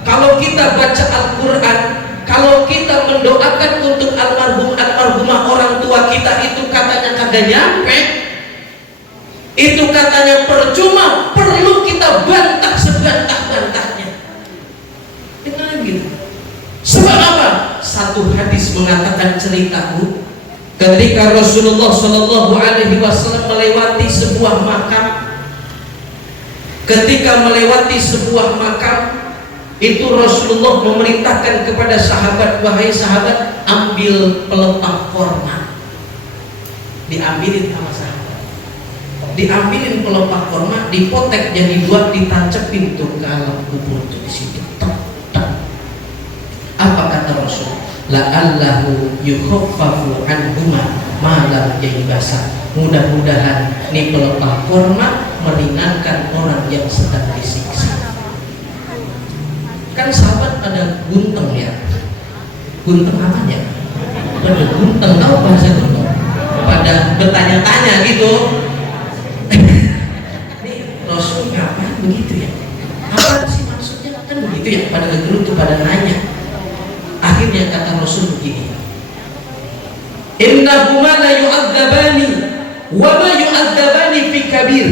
kalau kita baca Al-Quran, kalau kita mendoakan untuk almarhumah orang tua kita, itu katanya kagak nyampe, itu katanya percuma, perlu kita bantah sebantah-bantahnya. Dengan gitu. Sebab apa? Satu hadis mengatakan, ceritaku ketika Rasulullah Shallallahu Alaihi Wasallam melewati sebuah makam, ketika melewati sebuah makam itu Rasulullah memerintahkan kepada sahabat, wahai sahabat, ambil pelepah korma. Diambilin sama sahabat, diambilin pelepah korma, dipotek jadi dua, ditancapin tuh ke alam kubur tuh di situ. Apa kata Rasul? La'allahu yukhaffafu anhuma ma lam yaibasa. Mudah-mudahan nih pelepah kurma meringankan orang yang sedang disiksa. Kan sahabat ada Gunteng ya. Gunteng apa ya? Pada Gunteng, tahu bahasa Gunteng? Pada bertanya-tanya gitu. Ini Rasul ngapain begitu ya? Apa sih maksudnya? Kan begitu ya, pada gerutu, pada nanya. Akhirnya kata Rasul begini, innahuma la yu'adzabani wa ma yu'adzabani fi kabir,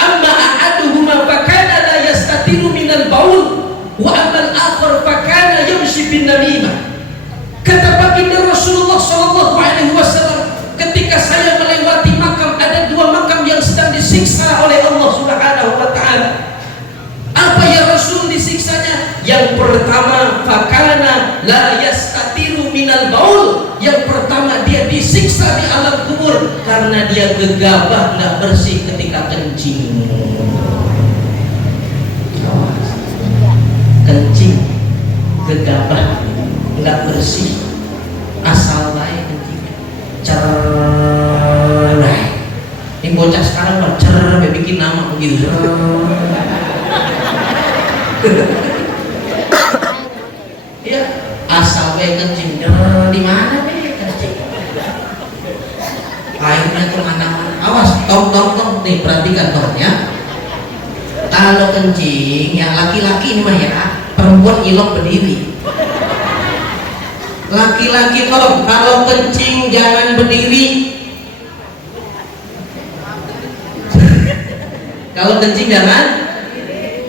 amma ahaduhuma fakana la yastatiru minal baul wa amma al-akhar fakana yamshi bin namimah. Kata baginda Rasulullah sallallahu alaihi wasallam, ketika saya melewati makam, ada dua makam yang sedang disiksa oleh Allah Subhanahu wa taala. Apa ya Rasul disiksanya? Yang pertama, fakana la yastatiru minal baul. Yang pertama, dia disiksa di alam kubur karena dia gegabah, nggak bersih ketika kencing. Kencing, gegabah, nggak bersih, asal baik kencingnya. Cerai. Ini bocah sekarang mah cerai bikin nama begitu. Ya, asal baik kencing. Di mana nih kencing? Airnya kemana-mana. Awas, tong. Nih perhatikan tong ya. Kalau kencing, ya laki-laki ini mah ya, perempuan ilok berdiri. Laki-laki tolong, kalau kencing jangan berdiri. Kalau kencing jangan,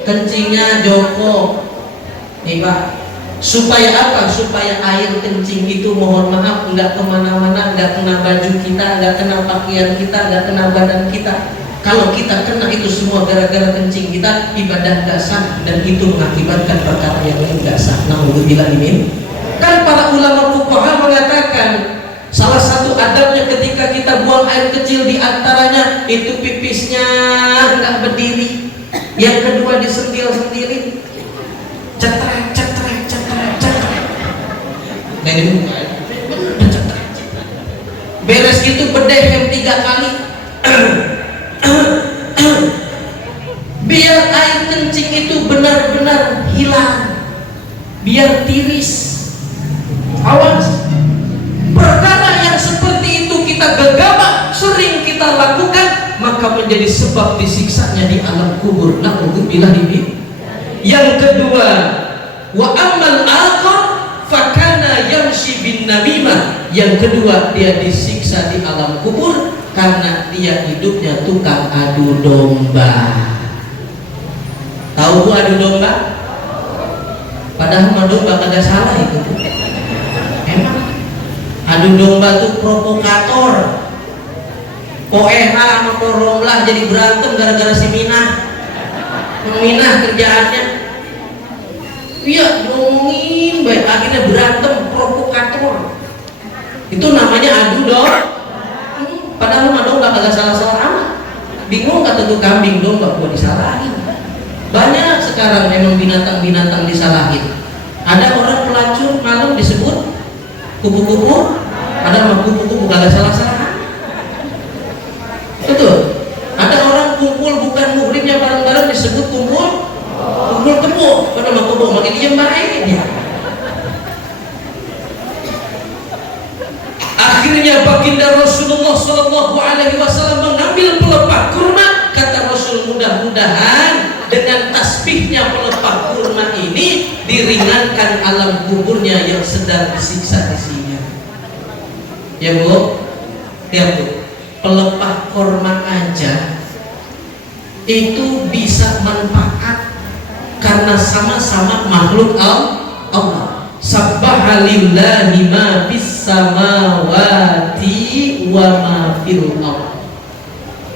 kencingnya jongkok. Nih Pak, supaya apa? Supaya air kencing itu, mohon maaf, nggak kemana-mana, nggak kena baju kita, nggak kena pakaian kita, nggak kena badan kita. Kalau kita kena itu semua gara-gara kencing kita, ibadah nggak sah, dan itu mengakibatkan perkara yang lain nggak sah. Naudzubillah min. Kan para ulama fuqaha mengatakan salah satu adabnya ketika kita buang air kecil, di antaranya itu pipisnya nggak berdiri. Yang kedua disentil-sentilin, cetrek. Nah ini beres gitu bedehem 3 kali. Biar air kencing itu benar-benar hilang, biar tiris. Awas, perkara yang seperti itu kita gegabah, sering kita lakukan, maka menjadi sebab disiksanya di alam kubur. Naudzubillah min. Yang kedua, wa ammal akhar fakana yamshi bin namimah. Yang kedua, dia disiksa di alam kubur karena dia hidupnya tukang adu domba. Tahu adu domba? Padahal mah domba kagak salah itu. Emang adu domba tuh provokator. Koeha sama Koromlah jadi berantem gara-gara si Minah. Minah kerjaannya, iya ngomongin baik, akhirnya berantem, provokator. Itu namanya adu domba. Padahal mah domba kagak salah-salah amat. Bingung kata tuh kambing, domba gua disalahin. Banyak sekarang memang binatang-binatang disalahin. Ada orang pelacur malam disebut kupu-kupu, ada mah kupu-kupu kagak salah-salah. Betul. Ada orang kumpul bukan muhrimnya bareng-bareng disebut kumpul temu. Pada mah kumpul makin diem baik dia. Akhirnya baginda Rasulullah Shallallahu Alaihi Wasallam mengambil pelepah kurma. Kata Rasul, mudah-mudahan dengan tasbihnya pelepah kurma ini diringankan alam kuburnya yang sedang disiksa di sini. Ya Bu, lihat Bu, pelepah kurma aja itu bisa manfaat karena sama-sama makhluk Allah. Sabbaha lillahi ma fis samawati wa ma fil ardh.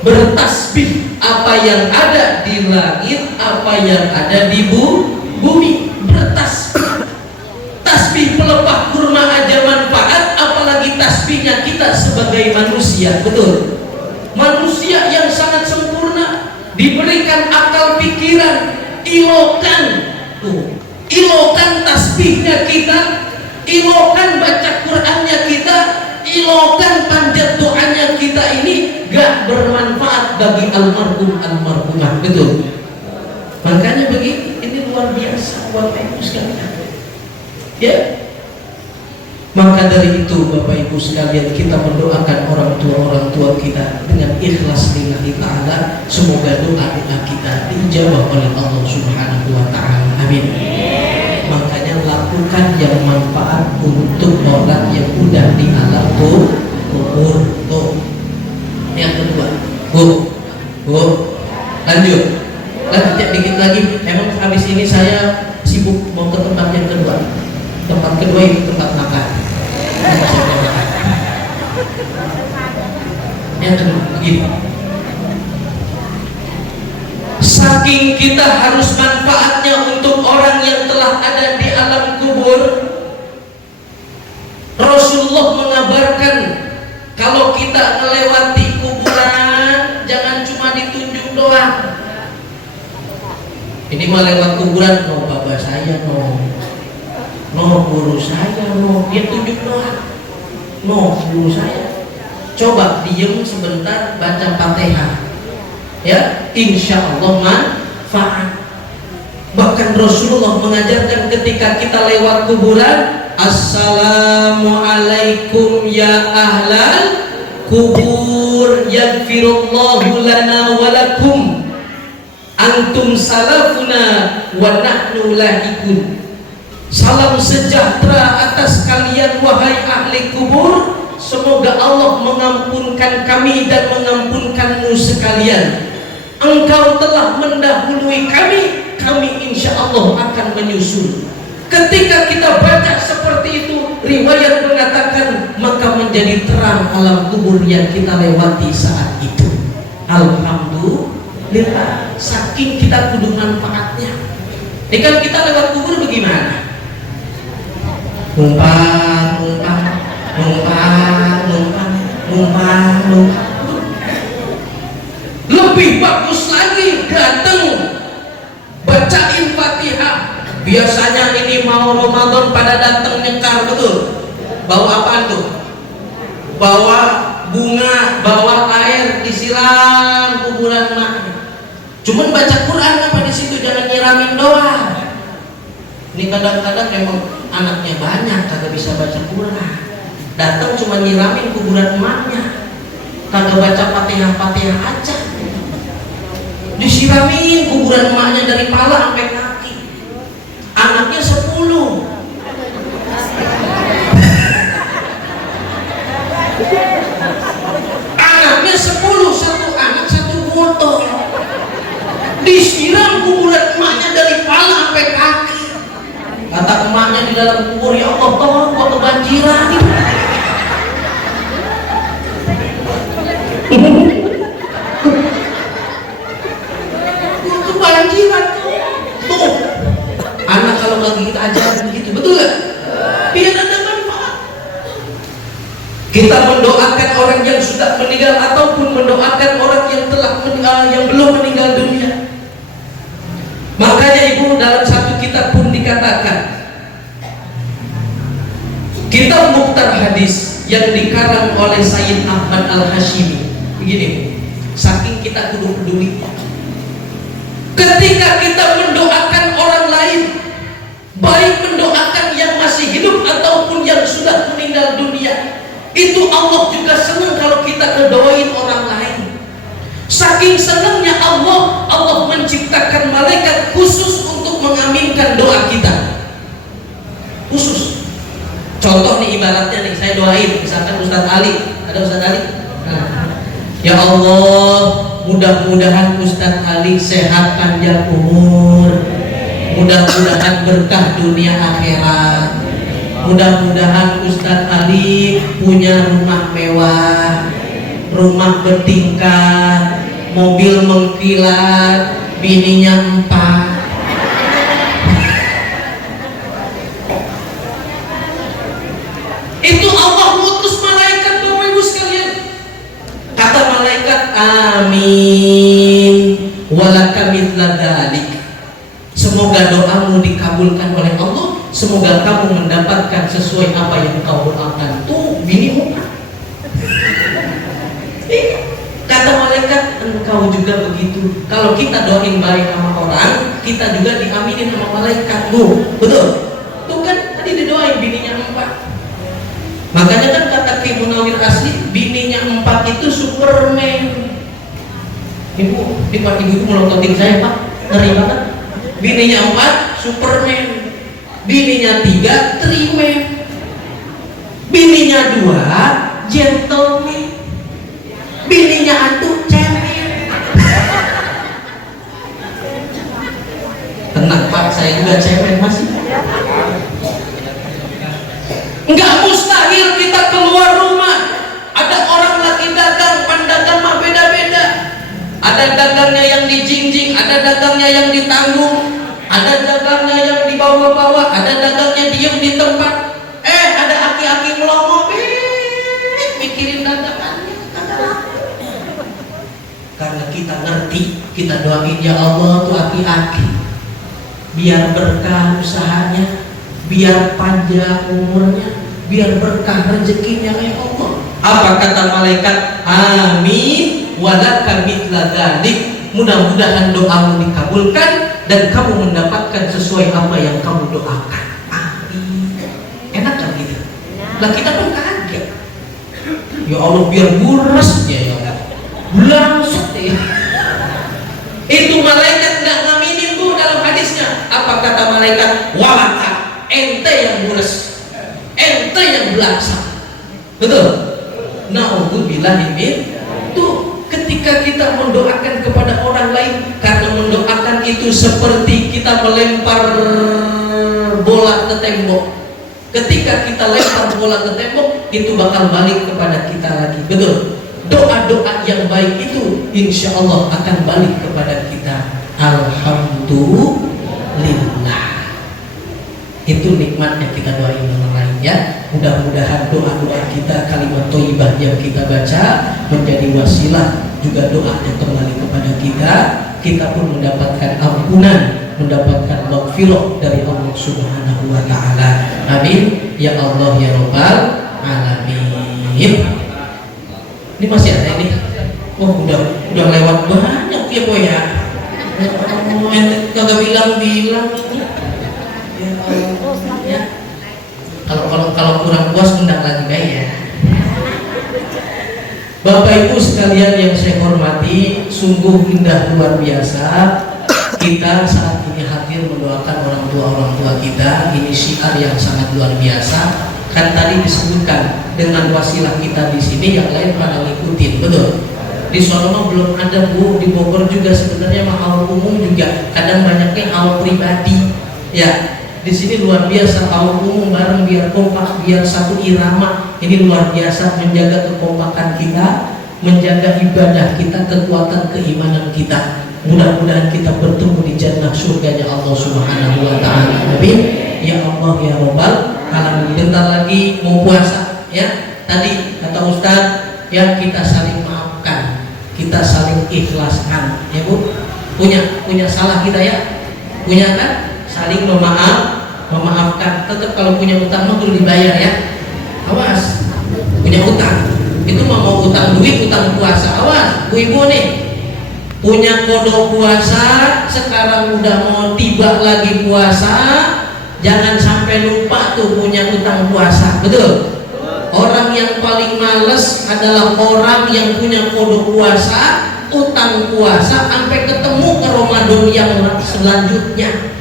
Bertasbih apa yang ada di langit, apa yang ada di bumi. Bertasbih. Tasbih pelepah kurma aja manfaat, apalagi tasbihnya kita sebagai manusia. Betul. Manusia yang sangat sempurna, diberikan akal pikiran, ilokan tuh. Ilokan tasbihnya kita, ilokan baca Qur'annya kita, ilokan panjat doanya kita ini gak bermanfaat bagi almarhum almarhumah, betul? Makanya begitu, ini luar biasa Bapak Ibu sekalian. Ya, maka dari itu Bapak Ibu sekalian, kita mendoakan orang tua kita dengan ikhlas lillahi ta'ala. Semoga doa-doa kita dijawab oleh Allah Subhanahu wa ta'ala. Amin. Makanya lakukan yang manfaat untuk orang yang udah di alam kubur. Tuh. Yang kedua, lanjut dikit lagi. Emang habis ini saya sibuk mau ke tempat yang kedua. Tempat kedua ini tempat makan. Yang kedua begini, saking kita harus manfaatnya untuk orang yang telah ada di alam kubur, Rasulullah mengabarkan kalau kita melewati kuburan jangan cuma ditunjuk doang. Ini melewat kuburan, no bapak saya, no guru saya, dia tunjuk doang, no guru saya. Coba diem sebentar baca Fatihah, ya, insya Allah manfaat. Bahkan Rasulullah mengajarkan ketika kita lewat kuburan, assalamualaikum ya ahlal kubur yaghfirullahu lana walakum antum salafuna wa nahnu lahikun. Salam sejahtera atas kalian wahai ahli kubur, semoga Allah mengampunkan kami dan mengampunkanmu sekalian. Engkau telah mendahului kami, kami insya Allah akan menyusul. Ketika kita baca seperti itu, riwayat mengatakan maka menjadi terang alam kubur yang kita lewati saat itu. Alhamdulillah, saking kita kudu manfaatnya. Ini kan kita lewat kubur bagaimana? Numpang. Lebih bagus lagi datang bacain Fatihah. Biasanya ini mau Ramadan pada datang nyekar, betul? Bawa apaan tuh? Bawa bunga, bawa air, disiram kuburan maknya. Cuman baca Quran apa di situ, jangan nyiramin doang. Ini kadang-kadang emang anaknya banyak kagak bisa baca Quran, datang cuma nyiramin kuburan emaknya, kagak baca Fatihah aja, disiramin kuburan emaknya dari pala sampai kaki. Anaknya 10. Anaknya 10, satu anak satu botol, disiram kuburan emaknya dari pala sampai kaki. Kata emaknya di dalam kubur, ya Allah tolong gua kebanjiran. Gua kebanjiran tuh. Anak kalau lagi kita ajarin begitu, betul gak? Biar ada manfaat. Kita mendoakan orang yang sudah meninggal ataupun mendoakan orang yang telah yang belum meninggal dunia. Makanya ibu, dalam satu kitab pun dikatakan, kitab Mukhtar Hadis yang dikarang oleh Sayyid Ahmad Al-Hashimi, begini, saking kita kudu peduli, ketika kita mendoakan orang lain, baik mendoakan yang masih hidup ataupun yang sudah meninggal dunia, itu Allah juga senang kalau kita ngedoain orang lain. Saking senangnya Allah menciptakan malaikat khusus untuk mengaminkan doa kita. Khusus. Contoh nih, ibaratnya nih, saya doain, misalkan Ustadz Ali, ada Ustadz Ali. Nah, ya Allah, mudah-mudahan Ustadz Ali sehat panjang umur, mudah-mudahan berkah dunia akhirat, mudah-mudahan Ustadz Ali punya rumah mewah, rumah bertingkat, mobil mengkilat, bininya 4. Itu Allah mengutus malaikat, Bapak Ibu sekalian. Kata malaikat, amin walaka mithla dzalik. Semoga doamu dikabulkan oleh Allah, semoga kamu mendapatkan sesuai apa yang kau doakan. Tuh bini 4. Kata malaikat, engkau juga begitu. Kalau kita doain baik sama orang, kita juga diaminin sama malaikat. Betul? Tuh kan tadi didoain bininya 4. Makanya kan kata Ki Munawir asli, bininya 4 itu Superman. Ibu, Pak Ibu melototin saya Pak, ngeri banget. Bininya 4 Superman, bininya 3 Triman, bininya 2 Gentleman, bininya antu cemen. Tenang Pak, saya juga cemen masih. Enggak mustahil kita keluar rumah, ada orang lagi dagang, pandangan mah beda-beda. Ada dagangnya yang dijingjing, ada dagangnya yang ditanggung, ada dagangnya yang dibawa-bawa, ada dagangnya diem di tempat. Ada aki-aki melongo, mikirin dagangannya, kagak laku. Karena kita ngerti, kita doain ya Allah tuh aki-aki, biar berkah usahanya, biar panjang umurnya, biar berkah rezekinya ya Allah. Apa kata malaikat? Amin walaka mithla dzalik. Mudah-mudahan doamu dikabulkan dan kamu mendapatkan sesuai apa yang kamu doakan. Amin. Enak kan gitu? Lah kita pun kaget. Ya Allah biar burasnya ya Allah. Bulangsut ya. Itu malaikat nggak ngaminin Bu dalam hadisnya. Apa kata malaikat? Walaka, ente yang buras, ente yang belaksa. Betul? Na'udzubillahi min. Tuh ketika kita mendoakan kepada orang lain, karena mendoakan itu seperti kita melempar bola ke tembok. Ketika kita lempar bola ke tembok, itu bakal balik kepada kita lagi. Betul? Doa-doa yang baik itu insya Allah akan balik kepada kita. Alhamdulillah. Itu nikmatnya kita doain orang lain ya. Mudah-mudahan doa-doa kita, kalimat thayyibah yang kita baca menjadi wasilah juga doa yang kembali kepada kita. Kita pun mendapatkan ampunan, mendapatkan maghfirah dari Allah Subhanahu wa taala. Amin ya Allah ya rabbal alamin. Ini masih ada ini. Oh, udah lewat banyak ya boy ya. Kagak bilang-bilang ini. Ya. Kalau kurang puas undang lagi baik ya. Bapak Ibu sekalian yang saya hormati, sungguh indah luar biasa kita saat ini hadir mendoakan orang tua kita. Ini syiar yang sangat luar biasa. Kan tadi disebutkan dengan wasilah kita di sini yang lain pada ngikutin, betul? Di Solo belum ada Bu, di Bogor juga sebenarnya mahal umum juga. Kadang banyaknya awal pribadi. Ya, di sini luar biasa awal umum bareng biar kompak, biar satu irama. Ini luar biasa menjaga kekompakan kita, menjaga ibadah kita, kekuatan keimanan kita. Mudah-mudahan kita bertemu di jannah surganya Allah Subhanahu wa taala. Amin. Ya Allah ya Rabbal alamin. Bentar lagi mau puasa ya. Tadi kata Ustaz ya, kita saling maafkan, kita saling ikhlaskan ya Bu. Punya salah kita ya. Punya kan? Saling memaafkan. Tetap kalau punya utang mah perlu dibayar ya. Awas, punya utang itu mau utang duit, utang puasa. Awas, Bu Ibu nih punya kodok puasa, sekarang udah mau tiba lagi puasa, jangan sampai lupa tuh punya utang puasa. Betul? Orang yang paling males adalah orang yang punya kodok puasa, utang puasa, sampai ketemu ke Ramadan yang selanjutnya.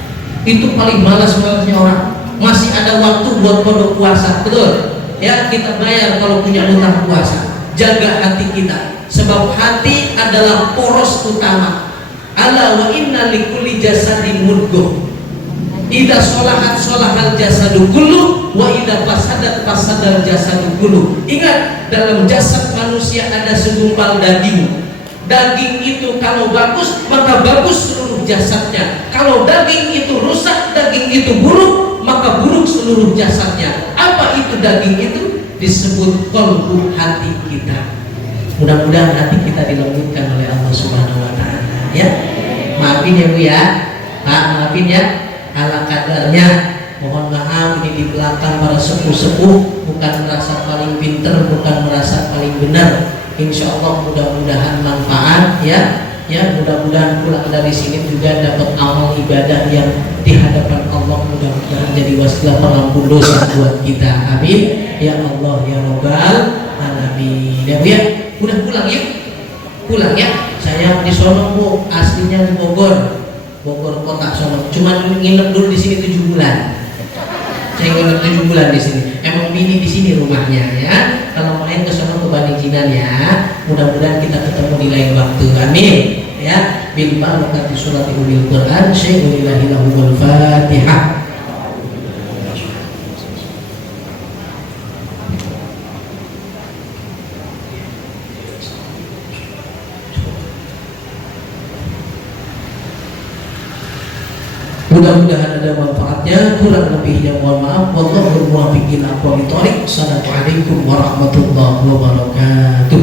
Itu paling malas-malasnya orang. Masih ada waktu buat kodok puasa. Betul? Ya, kita bayar kalau punya utang puasa. Jaga hati kita, sebab hati adalah poros utama. Ala wa inna likulli jasadin mudghah. Idza sholahat sholahal jasadu kullu wa idza fasadat fasadal jasadu kullu. Ingat, dalam jasad manusia ada segumpal daging. Daging itu kalau bagus, maka bagus seluruh jasadnya. Kalau daging itu rusak, daging itu buruk, maka buruk seluruh jasadnya. Apa itu daging itu? Disebut qalbu, hati kita. Mudah-mudahan hati kita dilembutkan oleh Allah Subhanahu wa taala ya. Maafin ya Bu ya. Pak, maafin ya. Ala kadarnya. Mohon maaf ini di belakang para sepuh-sepuh bukan merasa paling pinter, bukan merasa paling benar. Insya Allah mudah-mudahan manfaat ya. Ya, mudah-mudahan pulang dari sini juga dapat amal ibadah yang di hadapan Allah, mudah-mudahan jadi wasilah pengampun dosa buat kita. Amin. Ya Allah ya Rabbal alamin. Ya Bu ya, udah pulang yuk. Pulang ya. Saya di sono Bu, aslinya di Bogor. Bogor kota sono. Cuman nginep dulu di sini 7 bulan. Saya nginep 7 bulan di sini. Emang bini di sini rumahnya ya. Kalau main ke sono ke Bandinginan ya. Mudah-mudahan kita ketemu di lain waktu. Amin. Ya, bil barakati surati umil Quran, syai'ulillahi lahumul Fatihah. Mudah-mudahan ada manfaatnya, kurang lebihnya mohon maaf. Wallahu muwaffiq ila aqwamit thoriq. Assalamualaikum warahmatullahi wabarakatuh.